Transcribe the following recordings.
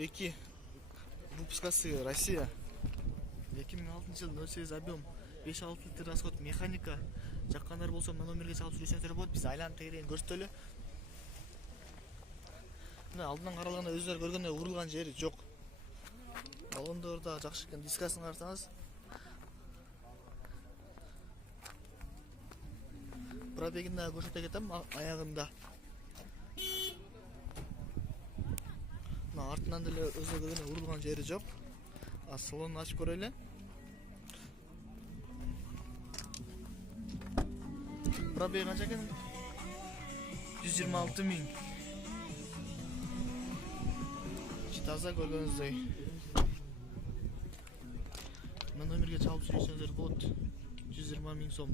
2 выпускасы Россия 2006 жыл 08 объем 5-6 литр расход механика жаққандар болса мына номерге салып сөйлесеңіздер болады. Біз айланып тегерегін көрсетелі. Мына алдынан қаралғанда өздері көргенде урылған жері жоқ. Балондорда жақсы екен, дискасын қарасаңыз. Пробегін көрсете кетем аяғында. Артынан деле өздері көргенде урылған жері жоқ. Салонын ашып көрелі. Пробег қанша екен? 126 000. Таза көргеніңіздей. Мына номерге чалып сөйлесеңіздер болады. 120 000 сом.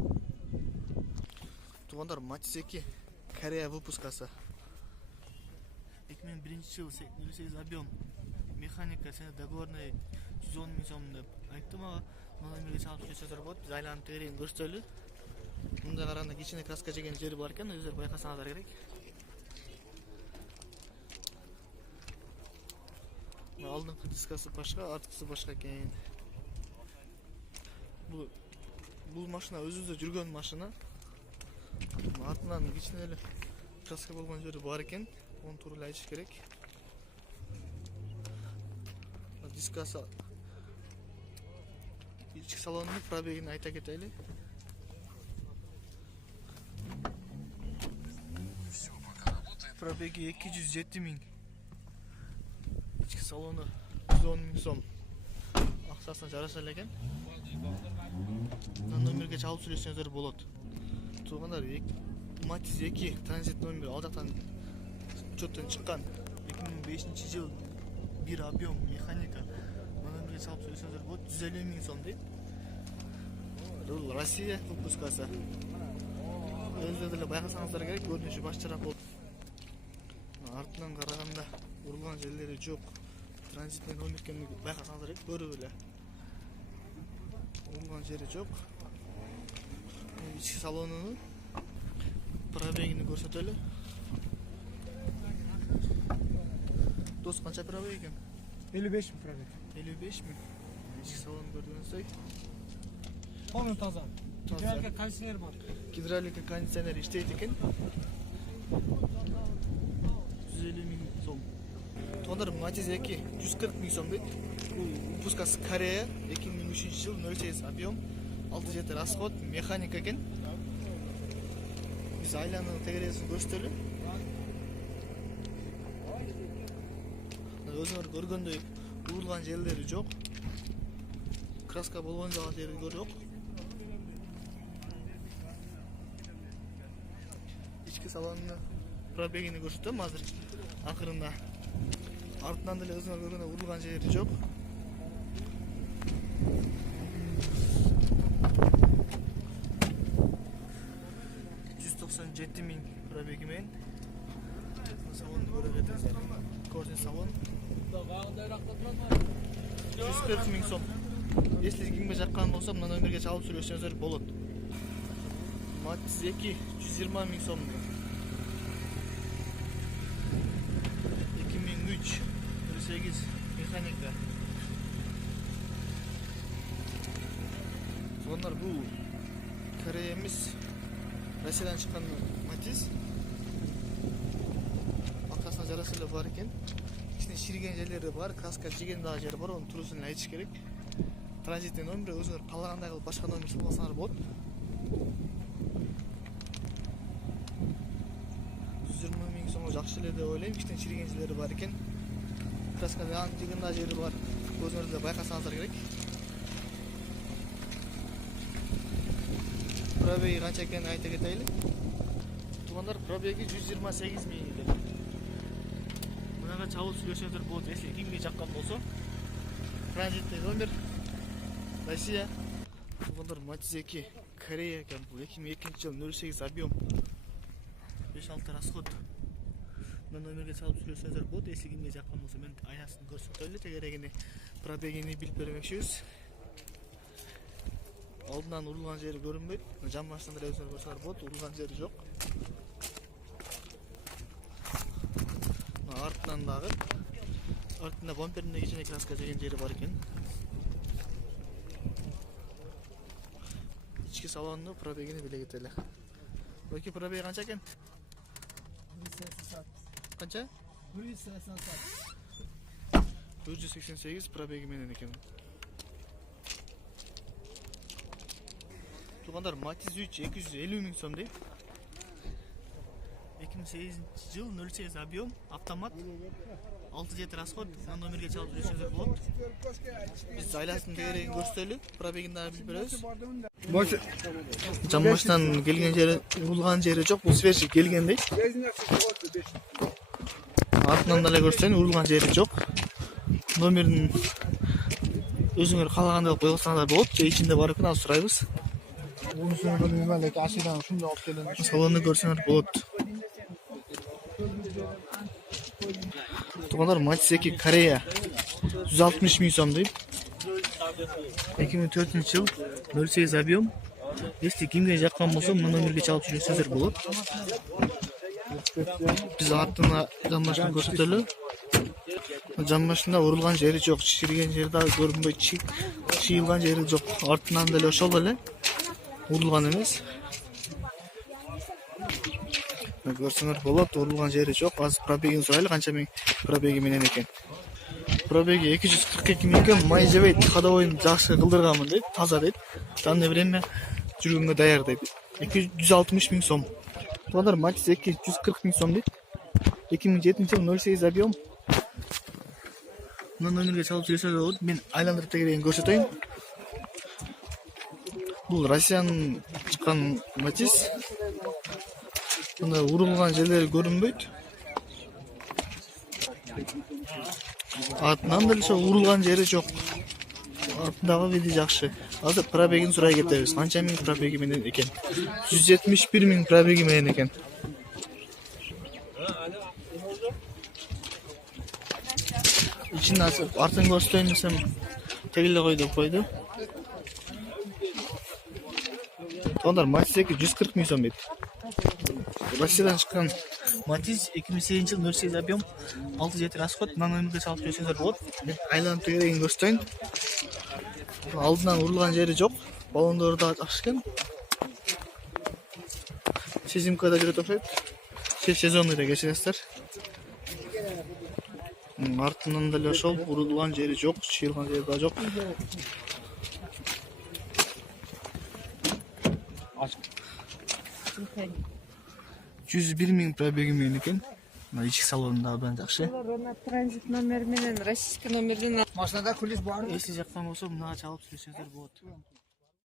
Туғандар Матис 2 Корея выпускасы. 2001 жыл 08 объем. Механика сені договорный 110 000 сом деп айтты маған. Мына номерге чалып сөйлесеңіздер болады. Біз айланып тегерегін көрсетелі. Мұнда қарағанда кешене краска жеген жері бар екен, өздері байқасаңыздар керек. Алдыңғы дискасы башқа, артқысы башқа екен. Бұл машина өзі жүрген машина. Артынан кешенелі краска болған жері бар екен, оны туралы айтыш керек. Дискасы ішкі салонының пробегін айта кетелі. Пробеги 207 000. İçki salonu 110 000 сом. Ақшасына жараса екен. Номерге чалып сөйлесеңіздер болады. Туғандар Матис 2 транзит номер ал жақтан учеттен шыққан 2005 жыл 1 объем механика. Номерге чалып сөйлесеңіздер болады. 150 000 сом дейді. Бұл Россия выпускасы. Өздері байқасаңыздар керек, көрініші басшырақ болды. Артынан қарағанда урылған жерлері жоқ. Транзитмен номер екенін байқасаңыздар керек, көріп еле. Урылған жері жоқ. Ішкі салонының пробегini көрсетелі. Дос, қанша пробег екен? 55 000 пробег. 55 000. Ішкі салонын көрдіңіздей. Полный таза. Гидравлика кондиционер бар. Гидравлика кондиционер іштейді екен. 150 000 сом. Туғандар Матис 2 140 000 сом дейді. Выпускасы Корея 2003 жыл 08 объем 6-7 расход механика екен. Біз айланың тегерегісін көрсетелі. Өзіңіз көргендей урылған жерлері жоқ. Краска болған жері жоқ. Ішкі салонының пробегini көрсетем азыр ақырында. Артынан деле өзіңіз көргенде урылған жері жоқ. $197 000 пробегімен салонды көре кетіңіздер. Көрсен салон 140 000 сом. Если кімге жаққан болса, мына номерге чалып сөйлесеңіздер болады. Матис 2 120 000 сом. 2003 08 механика. Сондар бұл Корея емес, Россиядан шыққан Матис. Ақшасына жарасылы бар екен. Ішіне шіріген жерлері бар, краска жеген дағы жері бар, оның турусын айтыш керек. Транзитный номер өзіңіз қалағандай қылып башқа номер сұлғасаңар болады. 120 000 сомға жақсы еле деп ойлаймын. Ішіне шіріген жерлері бар екен. Краска жеген дағы жері бар, өзіңізді байқасаңыздар керек. Пробеги қанша екенін айта кетейін. Туғандар пробеги 128 000 екен. Мұнаға чалып сөйлесеңіздер болады, если кімге жаққан болса. Транзитный номер Россия. Туғандар Матис 2 Корея екен. Бұл 2002 жыл 08 объем 5-6 расход. Мына номерге чалып сөйлесеңіздер болады, если кімге жаққан болса. Мен айнасын көрсетелі, тегерегіне пробегini біліп бермекшіміз. Алдынан урылған жері көрінбейді. Жан машинада өзіңіз көрсеңіздер болады, урылған жері жоқ. Артынан дағы Артында бамперінде кичине краска деген жери бар экен. Ички салонунда пробегини биле кетели. Оки пробеги канча экен? Канча? 188 пробеги менен экен. Туугандар, Matiz 3 250 миң сом дейт. 2008 жыл 08 объем, автомат, 6-7 расход, номерге чалып жүрсөңүздөр болот. Биз айласын тегерегин көрсөтөлү, пробегин дагы билип беребиз. Жамбаштан келген жери, урулган жери жок, бул свежий келген дейт. Артынан деле көрсөң, урулган жери жок. Номерин өзүңөр каалагандай кылып койсоңуздар болот, же ичинде бар экен, ал сурайбыз. Салонду көрсөңөр болот. Туугандар, Matiz 2 Корея 160 миң сом дейт. 2004 жыл 08 объем. Если кимге жаккан болсо, мына номерге чалып жүрсөңүздөр болот. Биз артына жамбашын көрсөтөлү. Жамбашында урулган жери жок, чирген жери да көрүнбөйт, чыйылган жери жок. Артынан деле ошол эле урулган эмес. Көрсөңөр болот, урулган жери жок. Азыр пробегин сурайлы, канча миң пробеги менен экен. Пробеги 242 миң экен, май жебейт, ходовойн жакшы кылдырганмын дейт, таза дейт. Данное время жүргөнгө даяр дейт. 260 миң сом. Туугандар, Matiz 2 140 миң сом дейт. 2007 жыл 08 объем. Мына номерге чалып жүрсөңүздөр болот. Мен айландырып тегерегин көрсөтөйүн. Бул Россиянын чыккан Matiz. Мында урулган жерлери көрүнбөйт. Артынан деле ошо урулган жери жок. Артындагы види жакшы. Азыр пробегин сурай кетебиз. Канча миң пробеги менен экен? 171 миң пробеги менен экен. Ичин артын көрсөтөйүн десем, тегиле кой деп койду. Туугандар, Matiz 2 140 миң сом дейт. Россиядан чыккан Matiz 2008 жыл 08 объем, 6-7 расход, мына номерге чалып жүрсөңүздөр болот. Мен айланып тегерегин көрсөтөйүн. Алдынан урулган жери жок. Балондору да жакшы экен. Сезимкада жүрөт окшойт. Сезонный да кечиресиздер. Артынан деле ошол урулган жери жок, чыйылган жери да жок. 101 миң пробеги менен экен. Мына ички салонунда абдан жакшы. Транзит номер менен российский номерден Машинада кулис бар. Если жаккан болсо, мынага чалып жүрсөңүздөр болот.